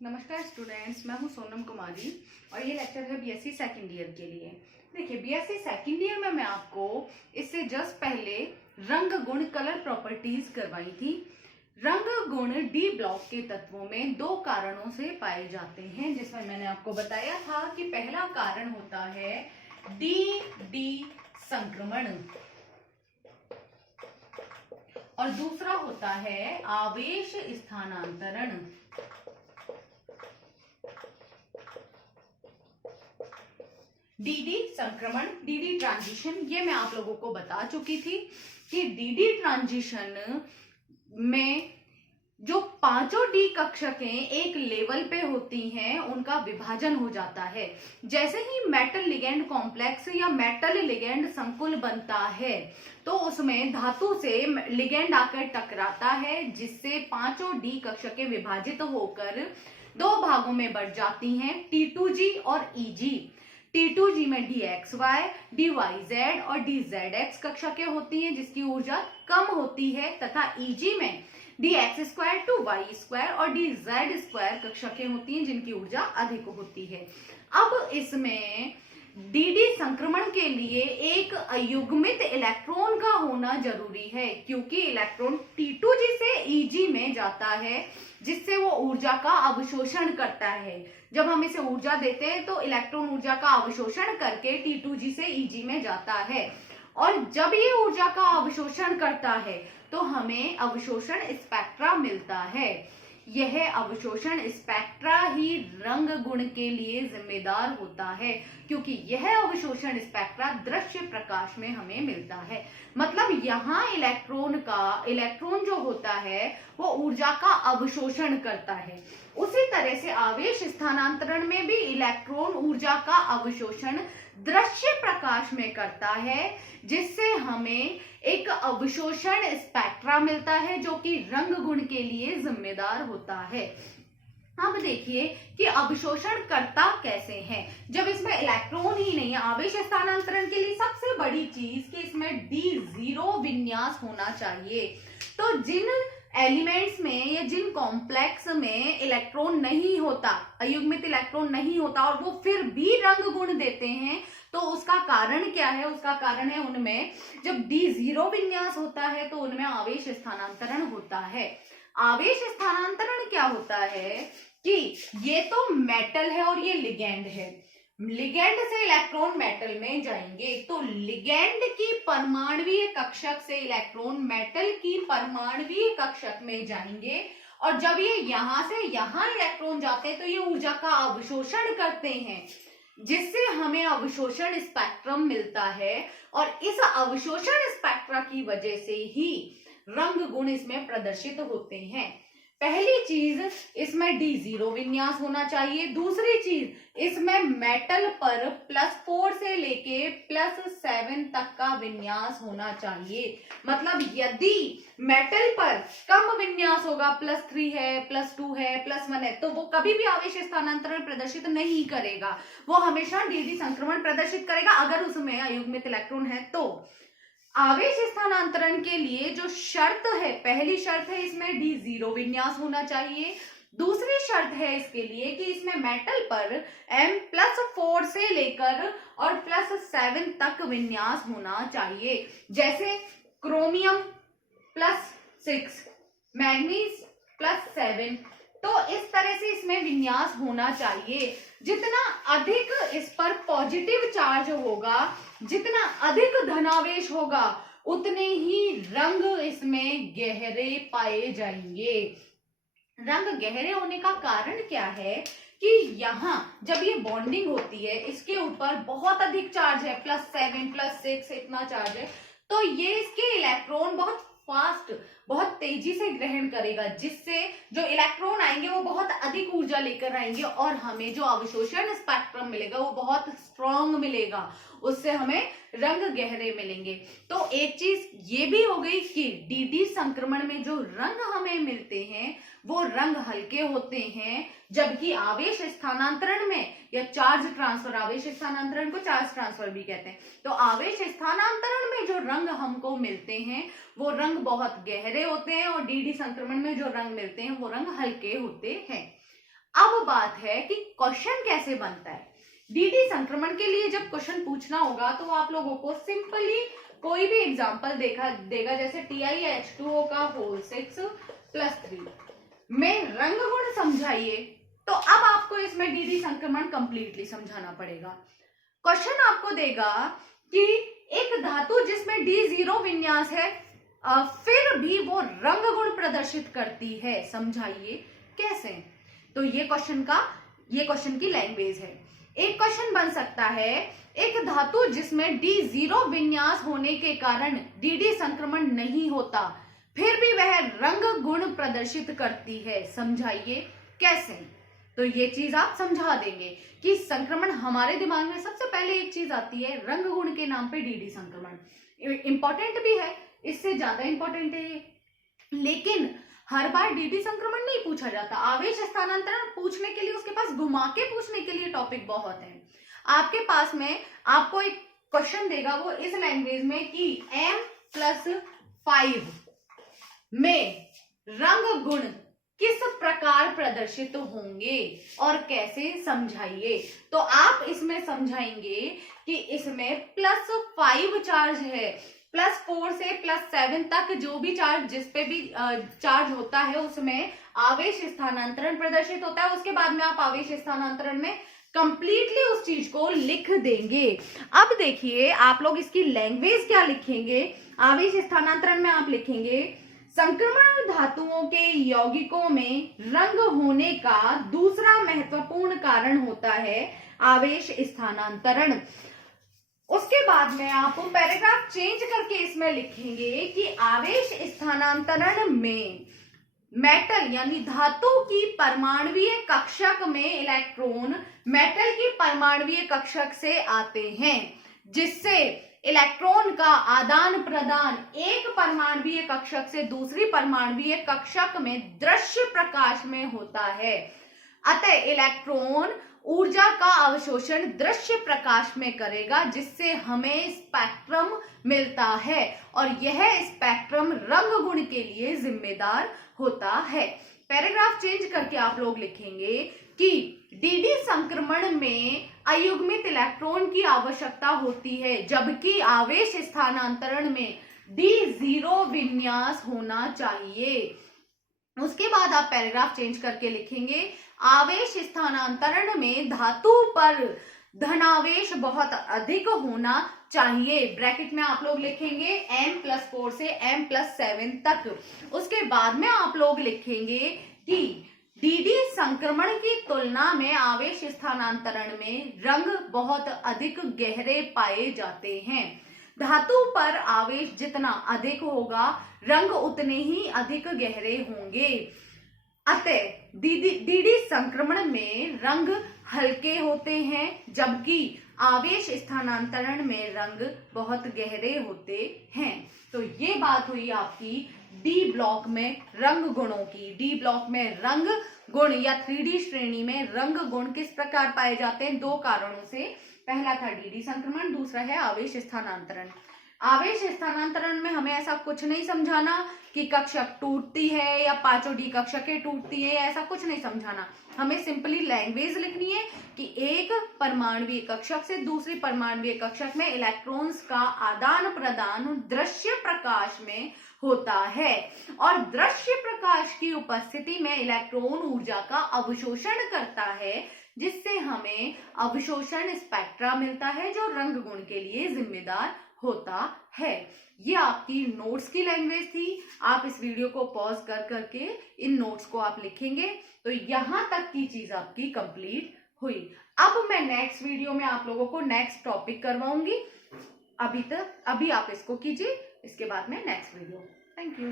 नमस्कार स्टूडेंट्स, मैं हूं सोनम कुमारी और ये लेक्चर है बीएससी सेकंड ईयर के लिए। देखिए, बीएससी सेकंड ईयर में मैं आपको इससे जस्ट पहले रंग गुण कलर प्रॉपर्टीज करवाई थी। रंग गुण डी ब्लॉक के तत्वों में दो कारणों से पाए जाते हैं, जिसमें मैंने आपको बताया था कि पहला कारण होता है डी डी संक्रमण और दूसरा होता है आवेश स्थानांतरण। डीडी संक्रमण, डीडी ट्रांजिशन, ये मैं आप लोगों को बता चुकी थी कि डीडी ट्रांजिशन में जो पांचों डी कक्षकें एक लेवल पे होती हैं, उनका विभाजन हो जाता है। जैसे ही मेटल लिगेंड कॉम्प्लेक्स या मेटल लिगेंड संकुल बनता है तो उसमें धातु से लिगेंड आकर टकराता है, जिससे पांचों डी कक्षकें विभाजित होकर दो भागों में बढ़ जाती हैं, T2G और EG। T2G में DXY, DYZ और DZX कक्षकें होती हैं जिसकी ऊर्जा कम होती है, तथा EG में DX² to Y² और DZ² कक्षकें होती हैं जिनकी ऊर्जा अधिक होती है। अब इसमें डीडी संक्रमण के लिए एक अयुग्मित इलेक्ट्रॉन का होना जरूरी है, क्योंकि इलेक्ट्रॉन T2G से EG में जाता है, जिससे वो ऊर्जा का अवशोषण करता है। जब हम इसे ऊर्जा देते हैं तो इलेक्ट्रॉन ऊर्जा का अवशोषण करके T2G से EG में जाता है, और जब ये ऊर्जा का अवशोषण करता है तो हमें अवशोषण स्पेक्ट्रा मिलता है। यह अवशोषण स्पेक्ट्रा ही रंग गुण के लिए जिम्मेदार होता है, क्योंकि यह अवशोषण स्पेक्ट्रा दृश्य प्रकाश में हमें मिलता है। मतलब यहाँ इलेक्ट्रॉन जो होता है वो ऊर्जा का अवशोषण करता है। उसी तरह से आवेश स्थानांतरण में भी इलेक्ट्रॉन ऊर्जा का अवशोषण दृश्य प्रकाश में करता है, जिससे हमें एक अवशोषण स्पेक्ट्रा मिलता है जो कि रंग गुण के लिए जिम्मेदार होता है। अब देखिए कि अवशोषण करता कैसे है। जब इसमें इलेक्ट्रॉन ही नहीं है, आवेश स्थानांतरण के लिए सबसे बड़ी चीज कि इसमें D0 विन्यास होना चाहिए। तो जिन एलिमेंट्स में या जिन कॉम्प्लेक्स में इलेक्ट्रॉन नहीं होता, अयुग्मित इलेक्ट्रॉन नहीं होता, और वो फिर भी रंग गुण देते हैं, तो उसका कारण क्या है? उसका कारण है उनमें जब D0 विन्यास होता है तो उनमें आवेश स्थानांतरण होता है। आवेश स्थानांतरण क्या होता है कि ये तो मेटल है और ये लिगेंड है। लिगेंड से इलेक्ट्रॉन मेटल में जाएंगे, तो लिगेंड की परमाणुवीय कक्षक से इलेक्ट्रॉन मेटल की परमाणुवीय कक्षक में जाएंगे, और जब ये यहां से यहां इलेक्ट्रॉन जाते हैं तो ये ऊर्जा का अवशोषण करते हैं, जिससे हमें अवशोषण स्पेक्ट्रम मिलता है। और इस अवशोषण स्पेक्ट्रा की वजह से ही रंग गुण इसमें प्रदर्शित होते हैं। पहली चीज, इसमें D0 विन्यास होना चाहिए। दूसरी चीज, इसमें मेटल पर +4 से लेके +7 तक का विन्यास होना चाहिए। मतलब यदि मेटल पर कम विन्यास होगा, +3 है, +2 है, +1 है, तो वो कभी भी आवेश स्थानांतरण प्रदर्शित नहीं करेगा। वो हमेशा डीडी संक्रमण प्रदर्शित करेगा अगर उसमें अयुग्मित इलेक्ट्रॉन है। तो आवेश स्थानांतरण के लिए जो शर्त है, पहली शर्त है इसमें D0 विन्यास होना चाहिए। दूसरी शर्त है इसके लिए कि इसमें मेटल पर M+4 से लेकर और +7 तक विन्यास होना चाहिए। जैसे क्रोमियम +6, मैग्नीज +7, तो इस तरह से इसमें विन्यास होना चाहिए। जितना अधिक इस पर पॉजिटिव चार्ज होगा, जितना अधिक धनावेश होगा, उतने ही रंग इसमें गहरे पाए जाएंगे। रंग गहरे होने का कारण क्या है कि यहाँ जब ये बॉन्डिंग होती है, इसके ऊपर बहुत अधिक चार्ज है, +7 +6 इतना चार्ज है, तो ये इसके इलेक्ट्रॉन बहुत फास्ट, बहुत तेजी से ग्रहण करेगा, जिससे जो इलेक्ट्रॉन आएंगे वो बहुत अधिक ऊर्जा लेकर आएंगे, और हमें जो अवशोषण स्पेक्ट्रम मिलेगा वो बहुत स्ट्रॉन्ग मिलेगा, उससे हमें रंग गहरे मिलेंगे। तो एक चीज ये भी हो गई कि डीडी संक्रमण में जो रंग हमें मिलते हैं वो रंग हल्के होते हैं, जबकि आवेश स्थानांतरण में या चार्ज ट्रांसफर, आवेश स्थानांतरण को चार्ज ट्रांसफर भी कहते हैं, तो आवेश स्थानांतरण में जो रंग हमको मिलते हैं वो रंग बहुत गहरे होते हैं, और डीडी संक्रमण में जो रंग मिलते हैं वो रंग हल्के होते हैं। अब बात है कि क्वेश्चन कैसे बनता है। डीडी संक्रमण के लिए जब क्वेश्चन पूछना होगा तो आप लोगों को सिंपली कोई भी एग्जांपल देगा, जैसे TiH2O का होल 6 + 3 में रंग गुण समझाइए, तो अब आपको इसमें डीडी संक्रमण कंप्लीटली समझाना पड़ेगा। क्वेश्चन आपको देगा कि एक धातु जिसमें D0 विन्यास है फिर भी वो रंग गुण प्रदर्शित करती है, समझाइए कैसे। तो ये क्वेश्चन की लैंग्वेज है। एक क्वेश्चन बन सकता है, एक धातु जिसमें D0 विन्यास होने के कारण डीडी संक्रमण नहीं होता फिर भी वह रंग गुण प्रदर्शित करती है, समझाइए कैसे। तो ये चीज आप समझा देंगे कि संक्रमण, हमारे दिमाग में सबसे पहले एक चीज आती है रंग गुण के नाम पे डीडी संक्रमण। इंपॉर्टेंट भी है, इससे ज्यादा इंपॉर्टेंट है ये, लेकिन हर बार डीडी संक्रमण नहीं पूछा जाता। आवेश स्थानांतरण पूछने के लिए, उसके पास घुमा के पूछने के लिए टॉपिक बहुत है। आपके पास में आपको एक क्वेश्चन देगा वो इस लैंग्वेज में कि M+5 में रंग गुण किस प्रकार प्रदर्शित होंगे और कैसे, समझाइए। तो आप इसमें समझाएंगे कि इसमें +5 चार्ज है, +4 से +7 तक जो भी चार्ज, जिस पे भी चार्ज होता है उसमें आवेश स्थानांतरण प्रदर्शित होता है। उसके बाद में आप आवेश स्थानांतरण में कंप्लीटली उस चीज को लिख देंगे। अब देखिए आप लोग इसकी लैंग्वेज क्या लिखेंगे। आवेश स्थानांतरण में आप लिखेंगे संक्रमण धातुओं के यौगिकों में रंग होने का दूसरा महत्वपूर्ण कारण होता है आवेश स्थानांतरण। उसके बाद में आप पैराग्राफ चेंज करके इसमें लिखेंगे कि आवेश स्थानांतरण में मेटल यानी धातु की परमाणुीय कक्षक में इलेक्ट्रॉन मेटल की परमाणुीय कक्षक से आते हैं, जिससे इलेक्ट्रॉन का आदान प्रदान एक परमाणुीय कक्षक से दूसरी परमाणुीय कक्षक में दृश्य प्रकाश में होता है। अतः इलेक्ट्रॉन ऊर्जा का अवशोषण दृश्य प्रकाश में करेगा, जिससे हमें स्पेक्ट्रम मिलता है और यह स्पेक्ट्रम रंग गुण के लिए जिम्मेदार होता है। पैराग्राफ चेंज करके आप लोग लिखेंगे कि डीडी संक्रमण में अयुग्मित इलेक्ट्रॉन की आवश्यकता होती है, जबकि आवेश स्थानांतरण में D0 विन्यास होना चाहिए। उसके बाद आप पैराग्राफ चेंज करके लिखेंगे आवेश स्थानांतरण में धातु पर धनावेश बहुत अधिक होना चाहिए। ब्रैकेट में आप लोग लिखेंगे M+4 से M+7 तक। उसके बाद में आप लोग लिखेंगे कि डीडी संक्रमण की तुलना में आवेश स्थानांतरण में रंग बहुत अधिक गहरे पाए जाते हैं। धातु पर आवेश जितना अधिक होगा रंग उतने ही अधिक गहरे होंगे। अतः डीडी संक्रमण में रंग हल्के होते हैं, जबकि आवेश स्थानांतरण में रंग बहुत गहरे होते हैं। तो ये बात हुई आपकी डी ब्लॉक में रंग गुणों की। डी ब्लॉक में रंग गुण या 3D श्रेणी में रंग गुण किस प्रकार पाए जाते हैं, दो कारणों से। पहला था डीडी संक्रमण, दूसरा है आवेश स्थानांतरण। आवेश स्थानांतरण में हमें ऐसा कुछ नहीं समझाना कि कक्षक टूटती है या 5 डी कक्षकें टूटती है, ऐसा कुछ नहीं समझाना। हमें सिंपली लैंग्वेज लिखनी है कि एक परमाणुीय कक्षक से दूसरी परमाणुीय कक्षक में इलेक्ट्रॉन्स का आदान प्रदान दृश्य प्रकाश में होता है और दृश्य प्रकाश की उपस्थिति में इलेक्ट्रॉन ऊर्जा का अवशोषण करता है, जिससे हमें अवशोषण स्पेक्ट्रा मिलता है जो रंग गुण के लिए जिम्मेदार होता है। ये आपकी नोट्स की लैंग्वेज थी। आप इस वीडियो को पॉज कर करके इन नोट्स को आप लिखेंगे तो यहां तक की चीज आपकी कंप्लीट हुई। अब मैं नेक्स्ट वीडियो में आप लोगों को नेक्स्ट टॉपिक करवाऊंगी। अभी आप इसको कीजिए, इसके बाद में नेक्स्ट वीडियो। Thank you.